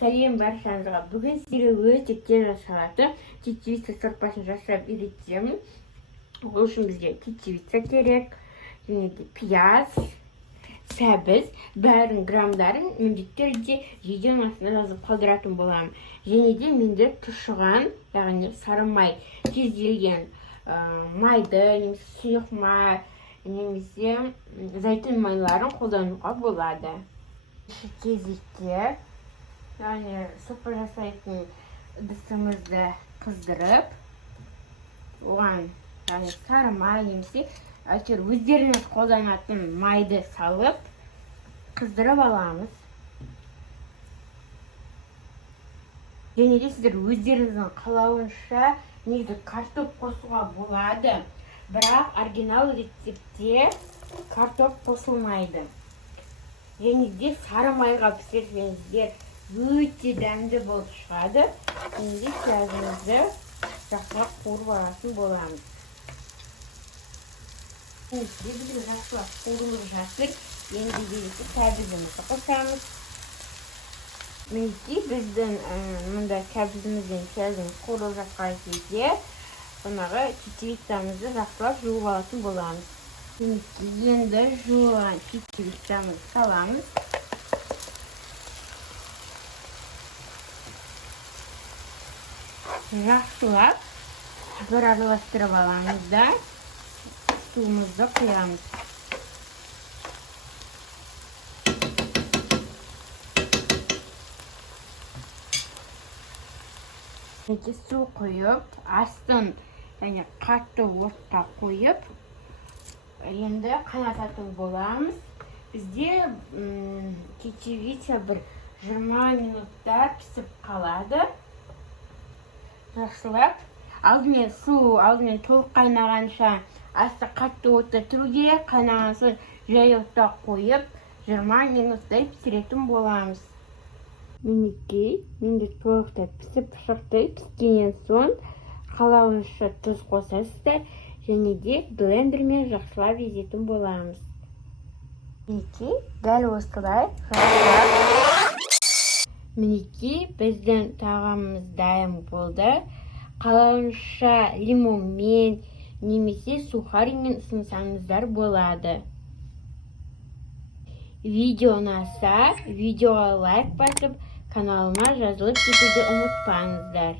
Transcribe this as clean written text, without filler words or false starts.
Сәлем баршаңызға. Бүгін сіздерге өте тез жасалатын чечевица сорпасын жасап үйретемін. Ол үшін бізге чечевица керек, және де пияз, сәбіз, бәрін граммдарын міндетті түрде видеоның астына жазып қалдыратын боламын. Және де менде тұшыған, яғни сары май, кезделген майды, немесе сұйық май, немесе зәйтүн майларын қолдануға болады. Кезекте яғни сорпа жасайтын ыдысымызды қыздырып, оған сары май немесе өздеріңіз қолданатын майды салып қыздырып аламыз. Және де сіздер өздеріңіздің қалауынша негізі картоп қосуға болады, бірақ оригинал рецептте картоп қосылмайды. Және де сары майға пісірсеңіздер өте дәмді болып шығады. Және де пиязымызды жақсылап қуырып алатын боламыз. Біздің жақсылап қуырылып жатыр. Енді келесі сәбізімізді қосамыз. Мінекей біздің мұнда сәбізімізден пиязымыз қуырылып жатқан кезде жаңағы чечевицамызды жақсылап жуып алатын боламыз. Енді жуылған чечевицамызды саламыз. Жақсылап бір араластырып аламыз да суымызды құямыз. Су құйып, астын қатты отқа қойып, енді қайнататын боламыз. Бізде чечевица бір 20 минутта пісіп қалады. Жақсылап, алдымен толық қайнағанша асты қатты отта тұру керек, қайнаған соң жай отта қойып 20 минуттай пісіретін боламыз. Мінекей, енді толықтай пісіп шықты. Піскеннен соң қалауынша тұз қосасыздар, және де блендермен жақсылап езетін боламыз. Мінекей, дәл осылай жақсылап. Мінекей, біздің тағамымыз дайын болды. Қалауынша лимонмен немесе сухаримен ұсынсаңыздар болады. Видео ұнаса, видеоға лайк басып, каналыма жазылып кетуді ұмытпаңыздар.